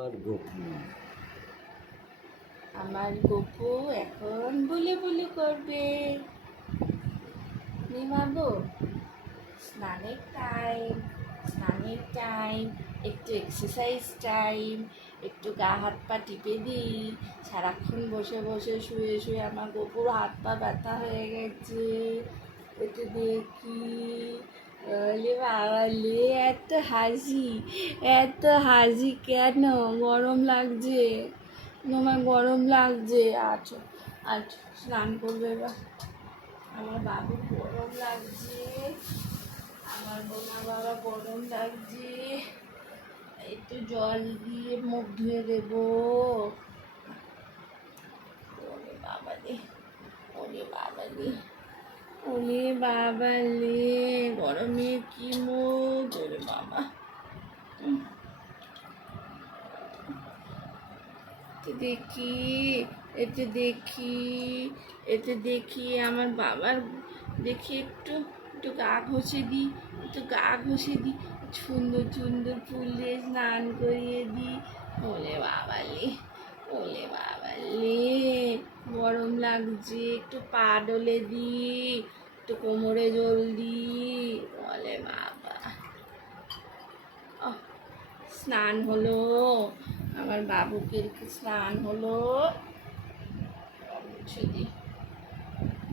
আর গপু আমার গপু এখন বুলি বুলি করবে। নিমাবো স্নানের টাইম, একটু এক্সারসাইজ টাইম, একটু গা হাত পা টিপে দিই। সারাক্ষণ বসে বসে শুয়ে শুয়ে আমার গপুর হাত পা ব্যথা হয়ে গেছে। একটু দেখি। লে বাবা লে, এত হাসি কেন? গরম লাগছে তোমার? গরম লাগছে? আচ্ছা আচ্ছা, স্নান করবে এবার। আমার বাবু গরম লাগছে, আমার বোনা বাবা গরম লাগছে। একটু জল দিয়ে মুখ ধুয়ে দেবো। ওরে বাবা রে, ওরে বাবা রে, ওরে বাবা রে, গরমে কি মুখ! ওরে বাবা, দেখি, এতে দেখি, এতে দেখি আমার বাবার, দেখি একটু একটু গা ঘষে দিই, একটু গা ঘষে দিই, সুন্দর সুন্দর ফুল দিয়ে স্নান করিয়ে দিই। ওলে বাবালে, ওলে বাবালে, গরম লাগছে, একটু পা ডলে দিই, একটু কোমরে জল দিই। ওলে বাবা, স্নান হলো, আমার বাবুকে স্নান হলো।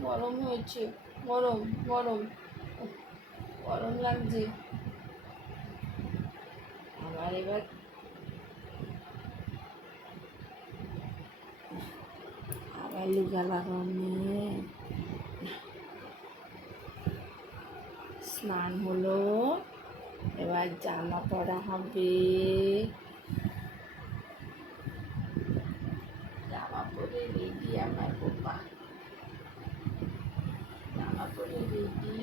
গরম হয়েছে, গরম গরম গরম লাগছে আমার। এবার আবার লুগা লাগানো, স্নান হলো, এবার জামা পরা হবে। জামা পরে রেডি আমার বাবা, জামা পরে রেডি।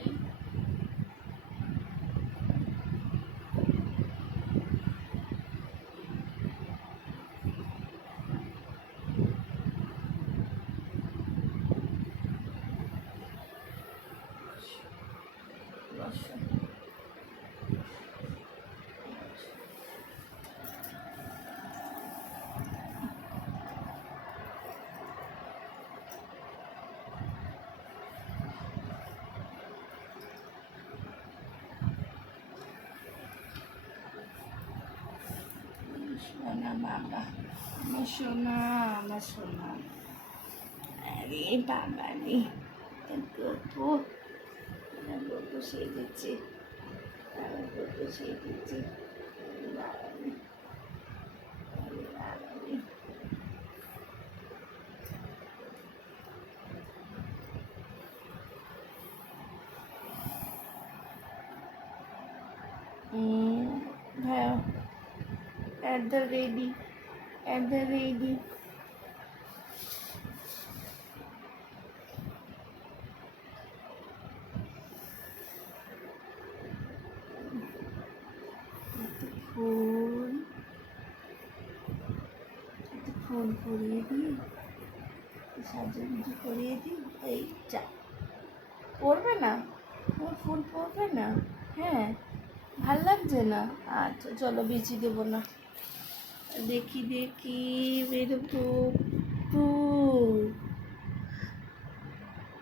সোনা বাবা, আমার সোনা, আমার সোনা। আরে বাবা রে, গপু, গপু সেজেছে, গপু সেজেছে। বাবা রে, বাবা রে। ভাইয়া, at the ready, at the ready. ফুল করিয়ে দিই, সাজাগুজি করিয়ে দিই। এই যা, পড়বে না? তোমার ফুল পড়বে না? হ্যাঁ, ভাল লাগছে না? আচ্ছা চলো, বিচি দেবো না। দেখি দেখি বেরোবো।